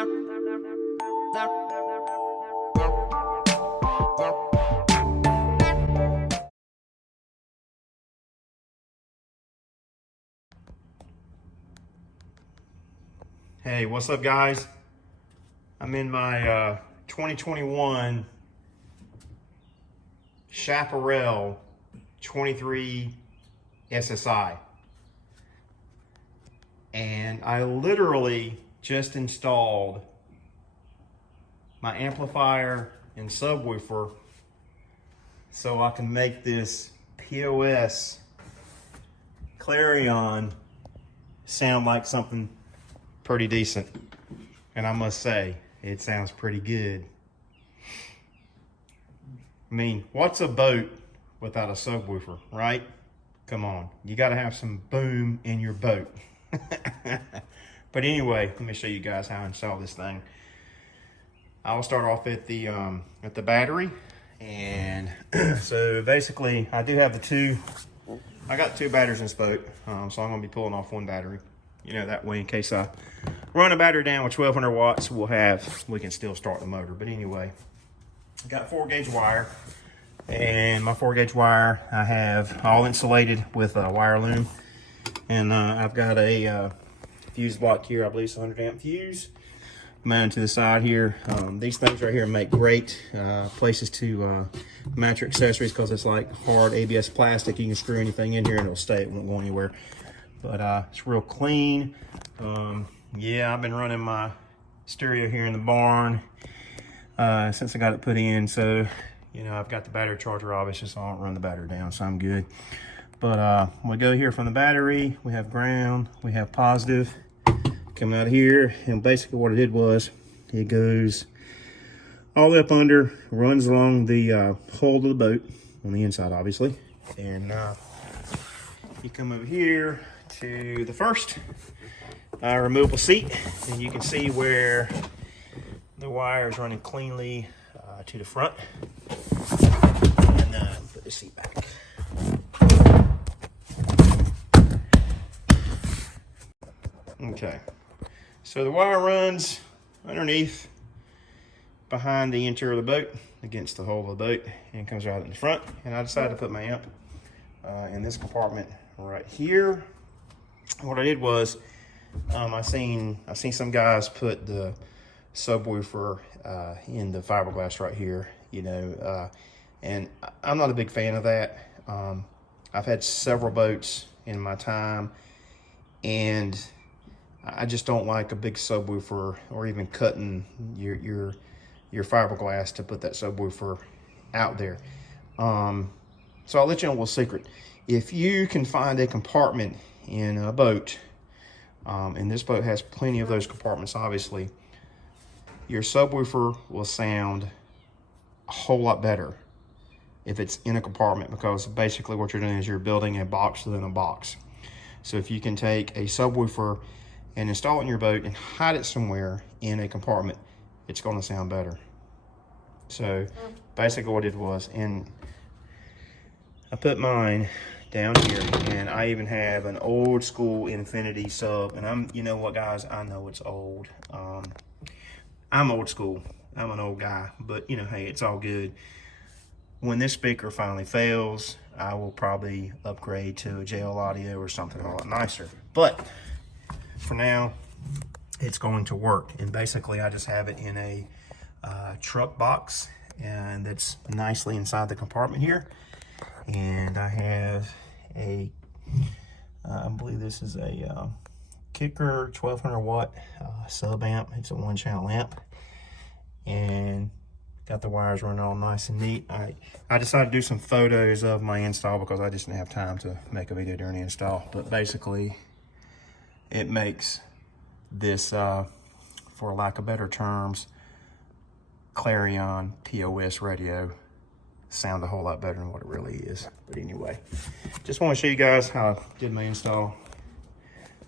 Hey, what's up, guys? I'm in my 2021 Chaparral 23 SSI, and I literally just installed my amplifier and subwoofer so I can make this POS Clarion sound like something pretty decent. And I must say, it sounds pretty good. I mean, what's a boat without a subwoofer, right? Come on, you gotta have some boom in your boat. But anyway, let me show you guys how I install this thing. I'll start off at the battery. And so basically, I do have I got two batteries in this boat. So I'm gonna be pulling off one battery. You know, that way in case I run a battery down with 1200 watts, we can still start the motor. But anyway, I got 4-gauge wire, and my 4-gauge wire I have all insulated with wire loom, and I've got a fuse block here. I believe it's a 100 amp fuse mounted to the side here. These things right here make great places to mount your accessories, because it's like hard ABS plastic. You can screw anything in here and it'll stay, it won't go anywhere. But it's real clean. Yeah, I've been running my stereo here in the barn since I got it put in. So, you know, I've got the battery charger, obviously, so I don't run the battery down, so I'm good. But we go here from the battery, we have ground, we have positive coming out of here. And basically what it did was, it goes all the way up under, runs along the hull of the boat, on the inside, obviously. And you come over here to the first removable seat, and you can see where the wire is running cleanly to the front. And put the seat back. Okay, so the wire runs underneath, behind the interior of the boat, against the hull of the boat, and comes right in the front. And I decided to put my amp in this compartment right here. What I did was, I've seen some guys put the subwoofer in the fiberglass right here, you know, and I'm not a big fan of that. I've had several boats in my time, and I just don't like a big subwoofer, or even cutting your fiberglass to put that subwoofer out there. So I'll let you know a little secret. If you can find a compartment in a boat, and this boat has plenty of those compartments, obviously, your subwoofer will sound a whole lot better if it's in a compartment, because basically what you're doing is you're building a box within a box. So if you can take a subwoofer and install it in your boat and hide it somewhere in a compartment, it's going to sound better. So basically what it was, and I put mine down here, and I even have an old school Infinity sub. And you know what, guys, I know it's old. I'm old school, I'm an old guy, but you know, hey, it's all good. When this speaker finally fails, I will probably upgrade to a JL Audio or something a lot nicer. But for now, it's going to work. And basically I just have it in a truck box, and that's nicely inside the compartment here. And I have I believe this is a Kicker 1200 watt sub amp. It's a 1-channel amp, and got the wires running all nice and neat. I decided to do some photos of my install because I just didn't have time to make a video during the install. But basically, it makes this, for lack of better terms, Clarion POS radio sound a whole lot better than what it really is. But anyway, just want to show you guys how I did my install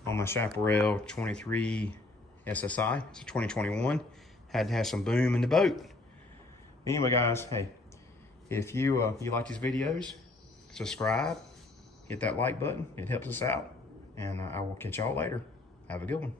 on my Chaparral 23 SSI. It's a 2021. Had to have some boom in the boat. Anyway, guys, hey, if you like these videos, subscribe, hit that like button. It helps us out. And I will catch y'all later. Have a good one.